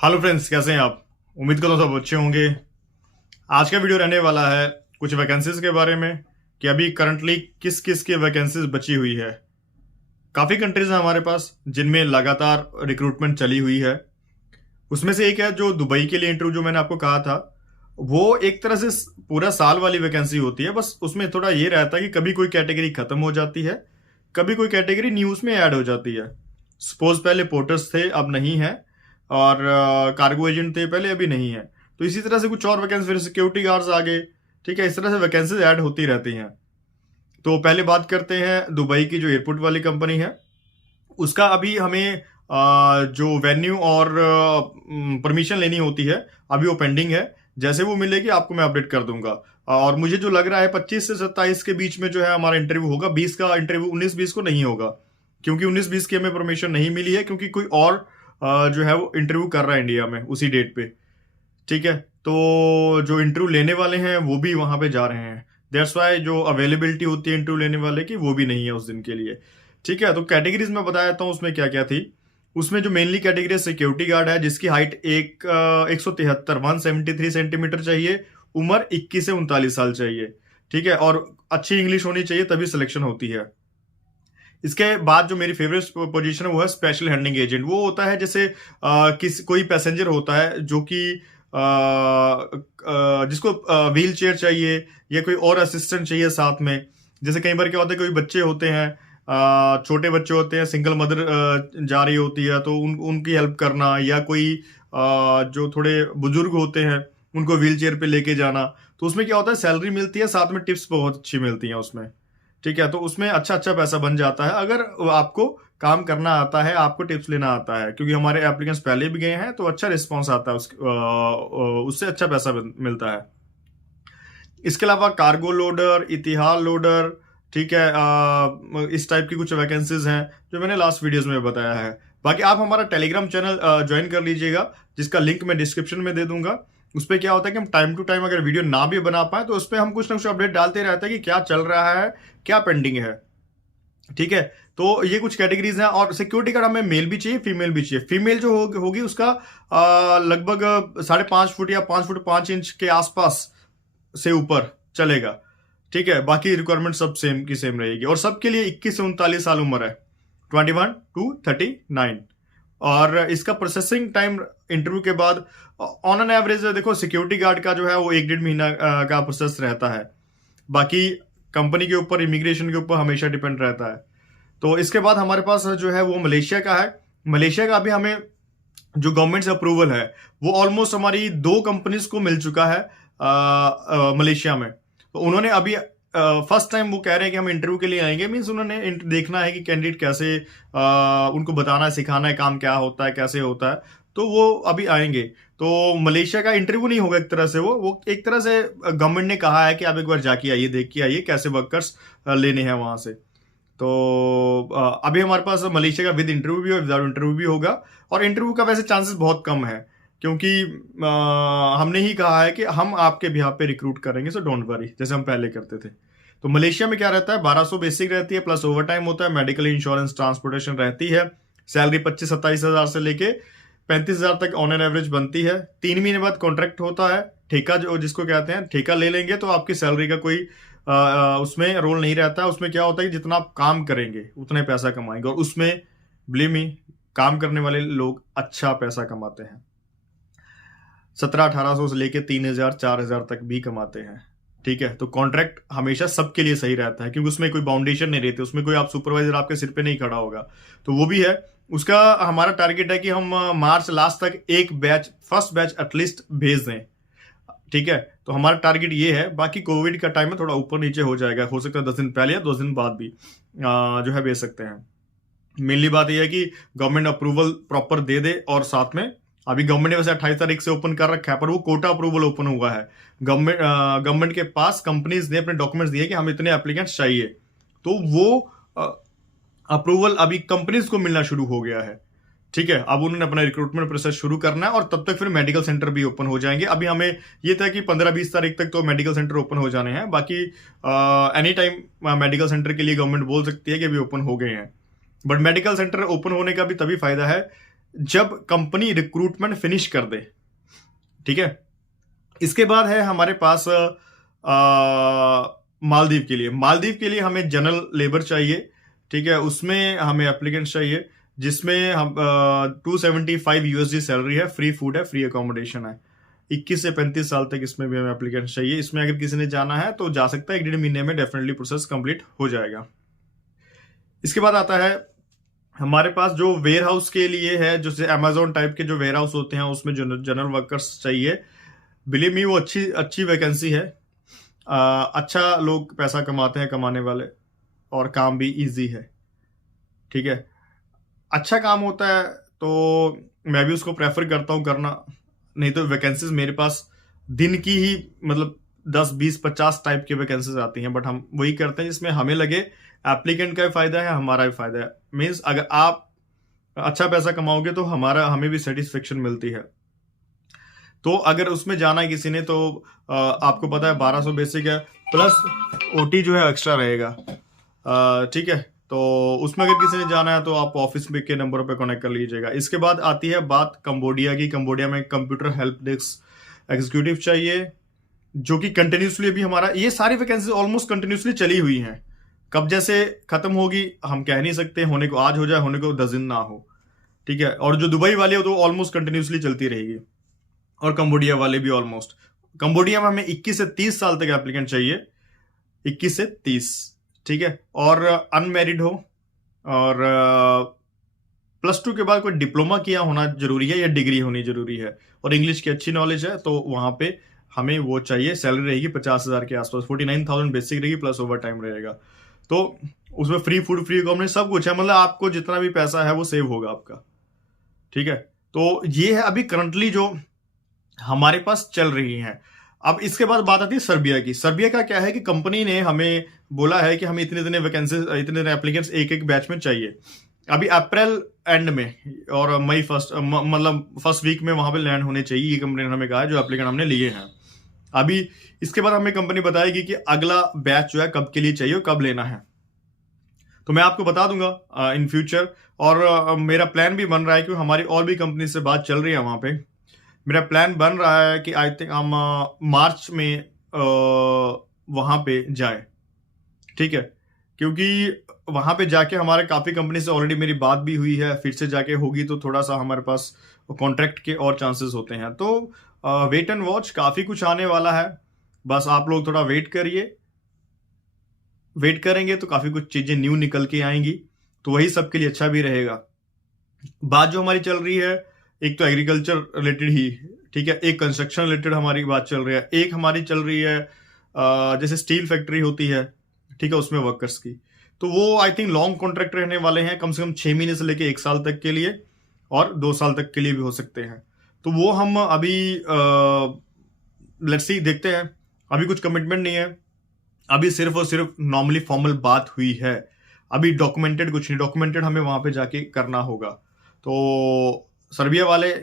Hello friends, कैसे हैं आप। उम्मीद करता हूँ सब अच्छे होंगे। आज का वीडियो रहने वाला है कुछ वैकेंसीज के बारे में कि अभी करंटली किस किस की वैकेंसीज बची हुई है। काफ़ी कंट्रीज हैं हमारे पास जिनमें लगातार रिक्रूटमेंट चली हुई है। उसमें से एक है जो दुबई के लिए इंटरव्यू जो मैंने आपको कहा था, वो एक तरह से पूरा साल वाली वैकेंसी होती है। बस उसमें थोड़ा ये रहता है कि कभी कोई कैटेगरी खत्म हो जाती है, कभी कोई कैटेगरी न्यूज़ में ऐड हो जाती है। सपोज पहले पोर्टर्स थे, अब नहीं है, और कार्गो एजेंट थे पहले, अभी नहीं है। तो इसी तरह से कुछ और वैकेंसी, फिर सिक्योरिटी गार्ड्स आ गए। ठीक है, इस तरह से वैकेंसीज ऐड होती रहती हैं। तो पहले बात करते हैं दुबई की जो एयरपोर्ट वाली कंपनी है, उसका अभी हमें जो वेन्यू और परमिशन लेनी होती है, अभी वो पेंडिंग है। जैसे वो मिलेगी आपको मैं अपडेट कर दूंगा। और मुझे जो लग रहा है 25 से 27 के बीच में जो है हमारा इंटरव्यू होगा। 20 का इंटरव्यू 19-20 को नहीं होगा, क्योंकि 19-20 की हमें परमिशन नहीं मिली है, क्योंकि कोई और जो है वो इंटरव्यू कर रहा है इंडिया में उसी डेट पे। ठीक है, तो जो इंटरव्यू लेने वाले हैं वो भी वहां पे जा रहे हैं। दैट्स वाई जो अवेलेबिलिटी होती है इंटरव्यू लेने वाले की, वो भी नहीं है उस दिन के लिए। ठीक है, तो कैटेगरीज में बता देता हूँ उसमें क्या क्या थी। उसमें जो मेनली कैटेगरी सिक्योरिटी गार्ड है, जिसकी हाइट 173 सेंटीमीटर चाहिए, उम्र 21 से 39 साल चाहिए। ठीक है, और अच्छी इंग्लिश होनी चाहिए, तभी सिलेक्शन होती है। इसके बाद जो मेरी फेवरेट पोजीशन है वो है स्पेशल हैंडलिंग एजेंट। वो होता है जैसे कोई पैसेंजर होता है जो कि जिसको व्हील चेयर चाहिए या कोई और असिस्टेंट चाहिए साथ में। जैसे कई बार क्या होता है, कोई बच्चे होते हैं, छोटे बच्चे होते हैं, सिंगल मदर जा रही होती है, तो उनकी हेल्प करना, या कोई जो थोड़े बुजुर्ग होते हैं उनको व्हील चेयर पे लेके जाना। तो उसमें क्या होता है, सैलरी मिलती है, साथ में टिप्स बहुत अच्छी मिलती हैं उसमें। ठीक है, तो उसमें अच्छा अच्छा पैसा बन जाता है अगर आपको काम करना आता है, आपको टिप्स लेना आता है, क्योंकि हमारे एप्लीकेंट्स पहले भी गए हैं, तो अच्छा रिस्पॉन्स आता है, उससे अच्छा पैसा मिलता है। इसके अलावा कार्गो लोडर, इतिहाद लोडर, ठीक है, इस टाइप की कुछ वैकेंसीज हैं जो मैंने लास्ट वीडियोस में बताया है। बाकी आप हमारा टेलीग्राम चैनल ज्वाइन कर लीजिएगा, जिसका लिंक मैं डिस्क्रिप्शन में दे दूंगा। उस पर क्या होता है कि हम टाइम टू टाइम अगर वीडियो ना भी बना पाए, तो उस पर हम कुछ ना कुछ अपडेट डालते रहते हैं कि क्या चल रहा है, क्या पेंडिंग है। ठीक है, तो ये कुछ कैटेगरीज हैं। और सिक्योरिटी गार्ड हमें मेल भी चाहिए, फीमेल भी चाहिए। फीमेल जो होगी उसका लगभग 5.5 फुट या 5 फुट 5 इंच के आसपास से ऊपर चलेगा। ठीक है, बाकी रिक्वायरमेंट सब सेम की सेम रहेगी, और सबके लिए 21 से 39 साल उम्र है, 21 to 39। और इसका प्रोसेसिंग टाइम इंटरव्यू के बाद ऑन एन एवरेज देखो, सिक्योरिटी गार्ड का जो है वो 1-1.5 महीना का प्रोसेस रहता है। बाकी कंपनी के ऊपर, इमिग्रेशन के ऊपर हमेशा डिपेंड रहता है। तो इसके बाद हमारे पास जो है वो मलेशिया का है। मलेशिया का अभी हमें जो गवर्नमेंट से अप्रूवल है, वो ऑलमोस्ट हमारी 2 कंपनीज को मिल चुका है मलेशिया में। तो उन्होंने अभी फर्स्ट टाइम वो कह रहे हैं कि हम इंटरव्यू के लिए आएंगे। मीन्स उन्होंने देखना है कि कैंडिडेट कैसे, उनको बताना है, सिखाना है काम क्या होता है, कैसे होता है। तो वो अभी आएंगे। तो मलेशिया का इंटरव्यू नहीं होगा एक तरह से, वो एक तरह से गवर्नमेंट ने कहा है कि आप एक बार जाके आइए, देख के आइए कैसे वर्कर्स लेने हैं वहां से। तो अभी हमारे पास मलेशिया का विद इंटरव्यू भी और विदाउट इंटरव्यू भी होगा। और इंटरव्यू का वैसे चांसेस बहुत कम है, क्योंकि हमने ही कहा है कि हम आपके बिहाफ पे रिक्रूट करेंगे, सो डोंट वरी, जैसे हम पहले करते थे। तो मलेशिया में क्या रहता है, 1200 बेसिक रहती है, प्लस ओवर टाइम होता है, मेडिकल इंश्योरेंस, ट्रांसपोर्टेशन रहती है। सैलरी 25-27 हज़ार से लेके 35 हज़ार तक ऑन एन एवरेज बनती है। 3 महीने बाद कॉन्ट्रैक्ट होता है। ठेका जो जिसको कहते हैं, ठेका ले लेंगे तो आपकी सैलरी का कोई उसमें रोल नहीं रहता है। उसमें क्या होता है कि जितना आप काम करेंगे उतने पैसा कमाएंगे, और उसमें बिलीव मी, काम करने वाले लोग अच्छा पैसा कमाते हैं। 1700-1800 से लेके 3000-4000 तक भी कमाते हैं। ठीक है, तो कॉन्ट्रैक्ट हमेशा सबके लिए सही रहता है, क्योंकि उसमें कोई बाउंडेशन नहीं रहती, उसमें कोई आप सुपरवाइजर आपके सिर पे नहीं खड़ा होगा। तो वो भी है। उसका हमारा टारगेट है कि हम मार्च लास्ट तक एक बैच, फर्स्ट बैच एटलीस्ट भेज दें। ठीक है, तो हमारा टारगेट ये है। बाकी कोविड का टाइम में थोड़ा ऊपर नीचे हो जाएगा, हो सकता है 10 दिन पहले या 2 दिन बाद भी जो है भेज सकते हैं। मेनली बात यह है कि गवर्नमेंट अप्रूवल प्रॉपर दे दे, और साथ में अभी गवर्नमेंट ने वैसे 28 तारीख से ओपन कर रखा है, पर वो कोटा अप्रूवल ओपन हुआ है। गवर्नमेंट के पास कंपनीज ने अपने डॉक्यूमेंट्स दिए कि हम इतने एप्लीकेंट्स चाहिए, तो वो अप्रूवल अभी कंपनीज को मिलना शुरू हो गया है। ठीक है, अब उन्होंने अपना रिक्रूटमेंट प्रोसेस शुरू करना है, और तब तक फिर मेडिकल सेंटर भी ओपन हो जाएंगे। अभी हमें ये था कि 15-20 तारीख तक तो मेडिकल सेंटर ओपन हो जाने हैं। बाकी एनी टाइम मेडिकल सेंटर के लिए गवर्नमेंट बोल सकती है कि अभी ओपन हो गए हैं। बट मेडिकल सेंटर ओपन होने का भी तभी फायदा है जब कंपनी रिक्रूटमेंट फिनिश कर दे। ठीक है, इसके बाद है हमारे पास मालदीव के लिए हमें जनरल लेबर चाहिए। ठीक है, उसमें हमें एप्लीकेंट्स चाहिए, जिसमें हम 275 USD सैलरी है, फ्री फूड है, फ्री अकोमोडेशन है। 21 से 35 साल तक इसमें भी हमें एप्लीकेंट्स चाहिए। इसमें अगर किसी ने जाना है तो जा सकता है, 1-1.5 महीने में डेफिनेटली प्रोसेस कंप्लीट हो जाएगा। इसके बाद आता है हमारे पास जो वेयर हाउस के लिए है, जैसे अमेजोन टाइप के जो वेयर हाउस होते हैं, उसमें जनरल वर्कर्स चाहिए। बिलीव मी, वो अच्छी वैकेंसी है। अच्छा लोग पैसा कमाते हैं, कमाने वाले, और काम भी इजी है। ठीक है, अच्छा काम होता है तो मैं भी उसको प्रेफर करता हूँ करना। नहीं तो वैकेंसीज मेरे पास दिन की ही मतलब 10, 20, 50 टाइप की वैकेंसीज आती हैं, बट हम वही करते हैं जिसमें हमें लगे एप्लीकेंट का भी फायदा है, हमारा भी फायदा है। मीन्स अगर आप अच्छा पैसा कमाओगे तो हमें भी सेटिस्फेक्शन मिलती है। तो अगर उसमें जाना है किसी ने तो आपको पता है 1200 बेसिक है, प्लस OT जो है एक्स्ट्रा रहेगा। ठीक है, तो उसमें अगर किसी ने जाना है तो आप ऑफिस के नंबर पे कनेक्ट कर लीजिएगा। इसके बाद आती है बात कंबोडिया की। कंबोडिया में कंप्यूटर हेल्प डेस्क एग्जीक्यूटिव चाहिए, जो कि कंटिन्यूसली अभी हमारा ये सारी वैकेंसी ऑलमोस्ट कंटिन्यूसली चली हुई हैं। कब जैसे खत्म होगी हम कह नहीं सकते, होने को आज हो जाए, होने को 10 दिन ना हो। ठीक है, और जो दुबई वाली है तो ऑलमोस्ट कंटिन्यूसली चलती रहेगी, और कंबोडिया वाले भी ऑलमोस्ट। कंबोडिया में हमें 21 से 30 साल तक एप्लीकेंट चाहिए, 21 से 30। ठीक है, और अनमैरिड हो, और +2 के बाद कोई डिप्लोमा किया होना जरूरी है या डिग्री होनी जरूरी है, और इंग्लिश की अच्छी नॉलेज है, तो वहां पे हमें वो चाहिए। सैलरी रहेगी 50,000 के आसपास, 49,000 बेसिक रहेगी, प्लस ओवर टाइम रहेगा। तो उसमें फ्री फूड, फ्री अकोमोडेशन, सब कुछ है। मतलब आपको जितना भी पैसा है वो सेव होगा आपका। ठीक है, तो ये है अभी करंटली जो हमारे पास चल रही है। अब इसके बाद बात आती है सर्बिया की। सर्बिया का क्या है कि कंपनी ने हमें बोला है कि हमें इतने वैकेंसी, इतने एप्लीकेंट्स एक बैच में चाहिए। अभी अप्रैल एंड में और मई मतलब फर्स्ट वीक में वहां पे लैंड होने चाहिए, ये कंपनी ने हमें कहा है, जो एप्लीकेंट हमने लिए हैं। अभी इसके बाद हमें कंपनी बताएगी कि अगला बैच जो है कब के लिए चाहिए और कब लेना है, तो मैं आपको बता दूंगा इन फ्यूचर। और मेरा प्लान भी बन रहा है कि हमारी और भी कंपनी से बात चल रही है वहां पे। मेरा प्लान बन रहा है कि आई थिंक हम मार्च में वहां पे जाए। ठीक है, क्योंकि वहां पे जाके हमारे काफी कंपनी से ऑलरेडी मेरी बात भी हुई है, फिर से जाके होगी तो थोड़ा सा हमारे पास कॉन्ट्रैक्ट के और चांसेस होते हैं। तो वेट एंड वॉच, काफी कुछ आने वाला है। बस आप लोग थोड़ा वेट करिए, वेट करेंगे तो काफी कुछ चीजें न्यू निकल के आएंगी, तो वही सबके लिए अच्छा भी रहेगा। बात जो हमारी चल रही है, एक तो एग्रीकल्चर रिलेटेड ही, ठीक है, एक कंस्ट्रक्शन रिलेटेड हमारी बात चल रही है, एक हमारी चल रही है जैसे स्टील फैक्ट्री होती है, ठीक है, उसमें वर्कर्स की। तो वो आई थिंक लॉन्ग कॉन्ट्रैक्ट रहने वाले हैं, कम से कम 6 महीने से लेके 1 साल तक के लिए, और 2 साल तक के लिए भी हो सकते हैं। तो वो हम अभी लेट्स सी, देखते हैं। अभी कुछ कमिटमेंट नहीं है, अभी सिर्फ और सिर्फ नॉर्मली फॉर्मल बात हुई है। अभी डॉक्यूमेंटेड कुछ नहीं, डॉक्यूमेंटेड हमें वहां पे जाके करना होगा। तो सर्बिया वाले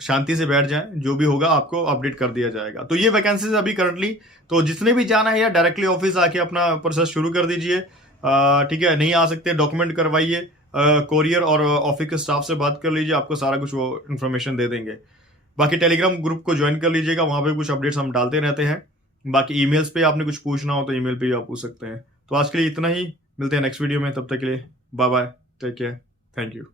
शांति से बैठ जाएं, जो भी होगा आपको अपडेट कर दिया जाएगा। तो ये वैकेंसीज अभी करंटली, तो जिसने भी जाना है या डायरेक्टली ऑफिस आके अपना प्रोसेस शुरू कर दीजिए। ठीक है, नहीं आ सकते डॉक्यूमेंट करवाइए, कोरियर और ऑफिस के स्टाफ से बात कर लीजिए, आपको सारा कुछ वो इन्फॉर्मेशन दे देंगे। बाकी टेलीग्राम ग्रुप को ज्वाइन कर लीजिएगा, वहां पे कुछ अपडेट्स हम डालते रहते हैं। बाकी ईमेल्स पे आपने कुछ पूछना हो तो ईमेल पे भी आप पूछ सकते हैं। तो आज के लिए इतना ही, मिलते हैं नेक्स्ट वीडियो में, तब तक के लिए bye bye, take care, thank you.